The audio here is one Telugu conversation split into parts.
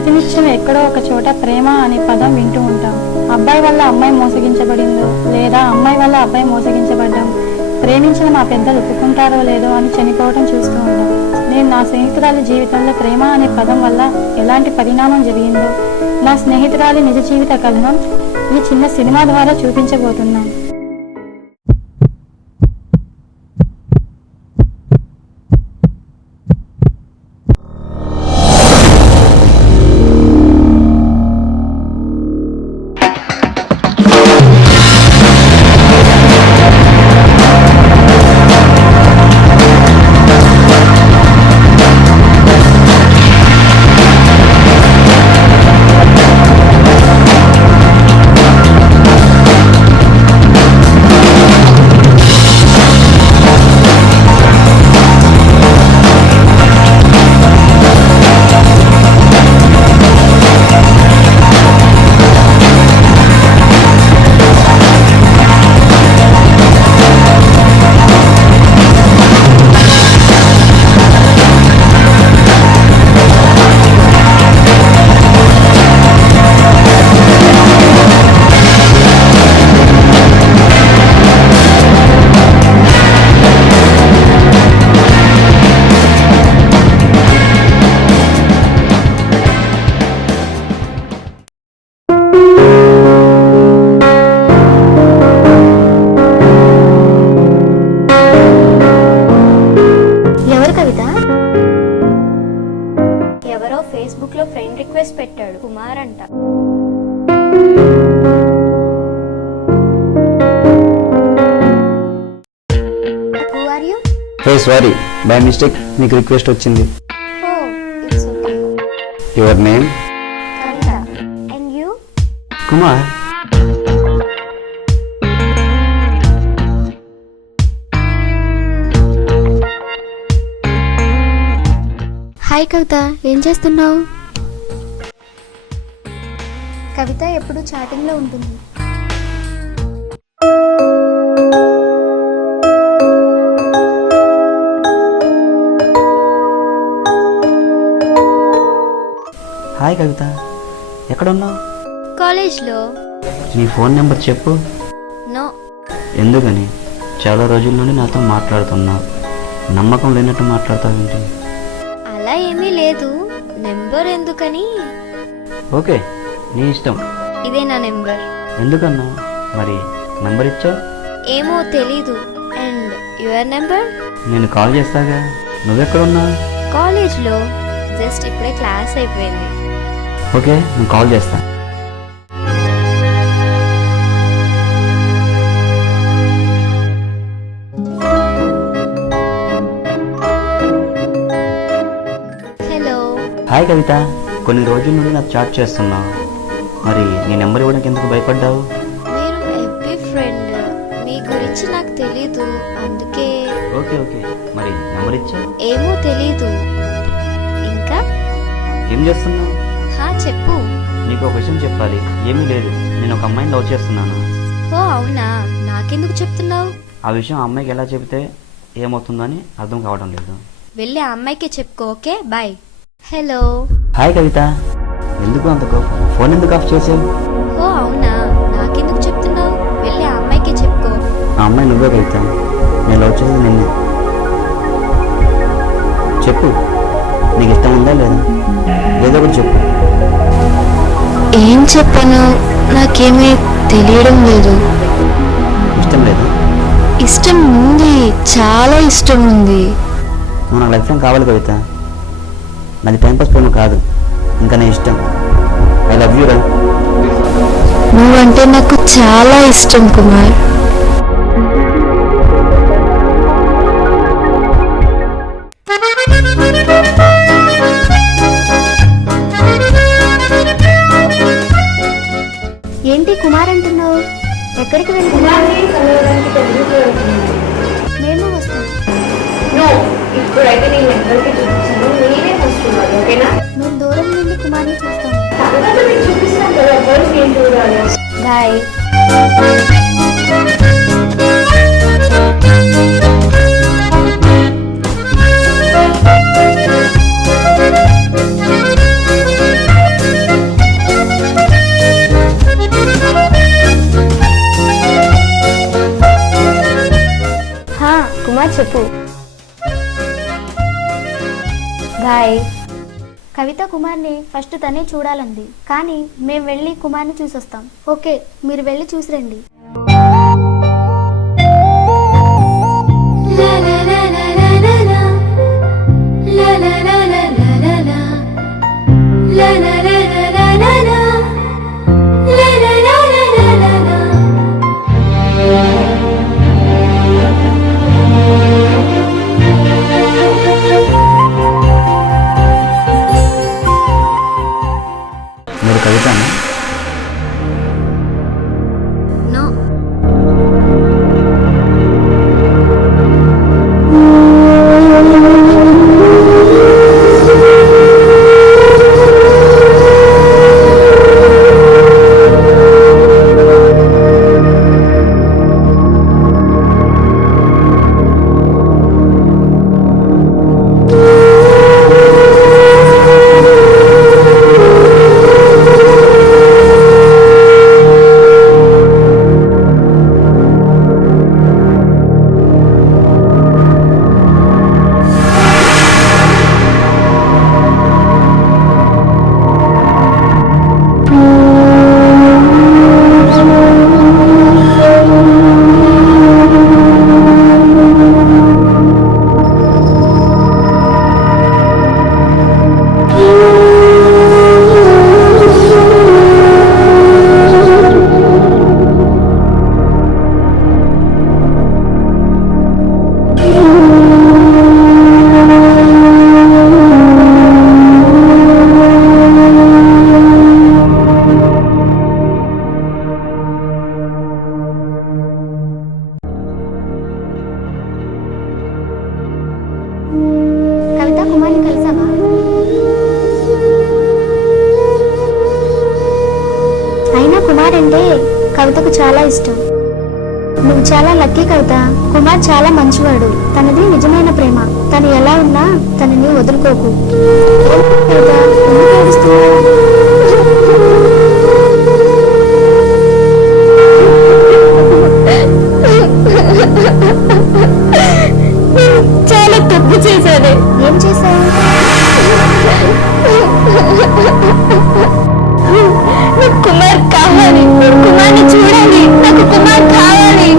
ప్రతినిత్యం ఎక్కడో ఒక చోట ప్రేమ అనే పదం వింటూ ఉంటాం. అబ్బాయి వల్ల అమ్మాయి మోసగించబడిందో లేదా అమ్మాయి వల్ల అబ్బాయి మోసగించబడ్డాం, ప్రేమించిన మా పెద్దలు ఒప్పుకుంటారో లేదో అని చనిపోవటం చూస్తూ ఉంటాం. నేను నా స్నేహితురాలి జీవితంలో ప్రేమ అనే పదం వల్ల ఎలాంటి పరిణామం జరిగిందో నా స్నేహితురాలి నిజ జీవిత కథనం ఈ చిన్న సినిమా ద్వారా చూపించబోతున్నాం. ఎవరో ఫేస్బుక్ లో ఫ్రెండ్ రిక్వెస్ట్ పెట్టాడు, కుమార్ అంట. Who are you? Hey, sorry, by mistake మీకు రిక్వెస్ట్ వచ్చింది. Oh, it's okay. Your name? Kavita. And you? Kumar. Hi Kavita, ఏం చేస్తున్నావు? కవిత ఎప్పుడు చాటింగ్ లో ఉంటుంది. హాయ్ కవిత, ఎక్కడున్నావు? కాలేజ్లో. నీ ఫోన్ నెంబర్ చెప్పు. నో. ఎందుకని? చాలా రోజుల నుండి నాతో మాట్లాడుతున్నావు, నమ్మకం లేనట్టు మాట్లాడతావేంటి? అలా ఏమీ లేదు, నెంబర్ ఎందుకని. ఓకే, నీ ఇష్టం. ఇదే నా నెంబర్. ఎందుకన్నా మరి నెంబర్ ఇచ్చావు? ఏమో తెలీదు. And your number? నేను కాల్ చేస్తాగా. నువ్వెక్కడున్నావు? కాలేజ్లో. జస్ట్ ఇప్పుడే క్లాస్ అయిపోయింది. ఓకే, నేను కాల్ చేస్తా. హలో. హాయ్ కవిత, కొన్ని రోజుల నుండి నాకు చాట్ చేస్తున్నావు, మరి నీ నెంబర్ ఇవ్వడానికి ఎందుకు భయపడ్డావు? మీరు ఎవ్రీ ఫ్రెండ్, మీ గురించి నాకు తెలీదు, అందుకే. ఓకే ఓకే, మరి నెంబర్ ఇచ్చా. ఏమో తెలీదు. ఇంకా ఏం చేస్తున్నావు? హా చెప్పు. నీకు ఒక విషయం చెప్పాలి. ఏమీ లేదు, నేను ఒక అమ్మాయిని లవ్ చేస్తున్నాను. ఓ అవునా, నాకెందుకు చెప్తున్నావు? ఆ విషయం ఆ అమ్మాయికి ఎలా చెబితే ఏమవుతుందని అర్థం కావడం లేదు. వెళ్ళి ఆ అమ్మాయికి చెప్పుకో. Okay bye. Hello. Hi Kavitha, ఎందుకు అంత కోపం? ఫోన్ ఎందుకు ఆఫ్ చేసావు? ఓ అవునా, నాకెందుకు చెప్తున్నావు? వెళ్ళి ఆ అమ్మాయికి చెప్పుకో. ఆ అమ్మాయి నువ్వే కవిత, నేను లవ్ చేసేది నిన్నే. చెప్పు, నీకు ఇష్టం ఉందా లేదా? ఏదో ఒకటి చెప్పు. ఏం చెప్పను, నాకేమీ తెలియడం లేదు. ఇష్టం లేదా? ఇష్టం ఉంది, చాలా ఇష్టం ఉంది. నువ్వు నాకు లైఫ్ టైం కావాలి కవిత. నాది టైంపాస్ ప్రేమ కాదు, ఇంకా నీ ఇష్టం. ఐ లవ్ యూ రా. నువ్వంటే నాకు చాలా ఇష్టం కుమార్. ఏంటి కుమార్ అంటున్నావు? ఎక్కడికి వెళ్తున్నావు? మేము వస్తాం. ఇప్పుడైతే నేను నెంబర్కి చూపించాను, నేనే ఫస్ట్ చూడాలి. ఓకేనా? మేము దూరం నుండి కుమార్ని చూస్తాం. తర్వాత మీకు చూపిస్తాను కదా, ఫస్ట్ నేను చూడాలి. బాయ్. కవిత కుమార్ని ఫస్ట్ తనే చూడాలంది, కానీ మేము వెళ్ళి కుమార్ని చూసొస్తాం. ఓకే, మీరు వెళ్ళి చూసిరండి. మీరు కవితనా? నో. కవిత కుమార్ని కలిసావా? అయినా కుమార్ అంటే కవితకు చాలా ఇష్టం. నువ్వు చాలా లక్కీ కవిత. కుమార్ చాలా మంచివాడు. తనది నిజమైన ప్రేమ. తను ఎలా ఉన్నా తనని వదులుకోకు. కవిత, ఎందుకు ఏడుస్తున్నావు? చాలా తప్పు చేశాను. ఏం చేశావు? నాకు కుమార్ కావాలి. కుమార్ని చూడాలి. నాకు కుమార్ కావాలి.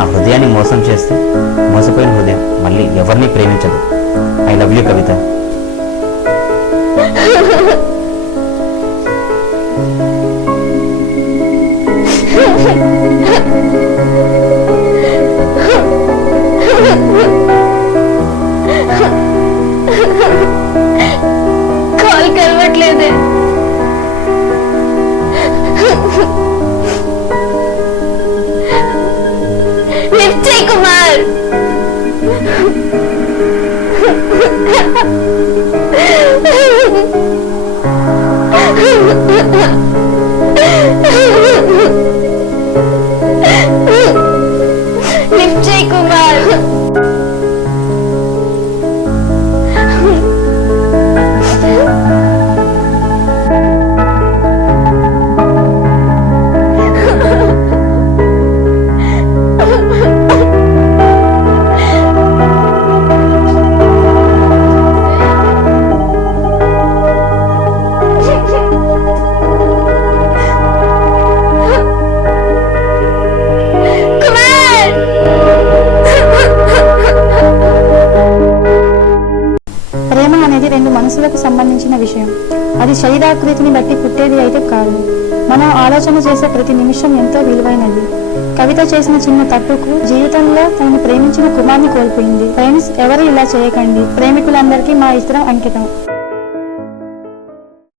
ఆ హృదయాన్ని మోసం చేస్తే మోసపోయిన హృదయం మళ్ళీ ఎవరిని ప్రేమించదు. I love you Kavita. Call కలవట్లేదే. లిఫ్ట్ చేయి కుమార్. లిఫ్ట్ చేయి కుమార్. ప్రేమ అనేది రెండు మనసులకు సంబంధించిన విషయం. అది శరీరాకృతిని బట్టి పుట్టేది అయితే కాదు. మనం ఆలోచన చేసే ప్రతి నిమిషం ఎంతో విలువైనది. కవిత చేసిన చిన్న తప్పుకు జీవితంలో తనను ప్రేమించిన కుమార్ని కోల్పోయింది. ఫ్రెండ్స్, ఎవరు ఇలా చేయకండి. ప్రేమికులందరికీ మా ఇష్టం అంకితం.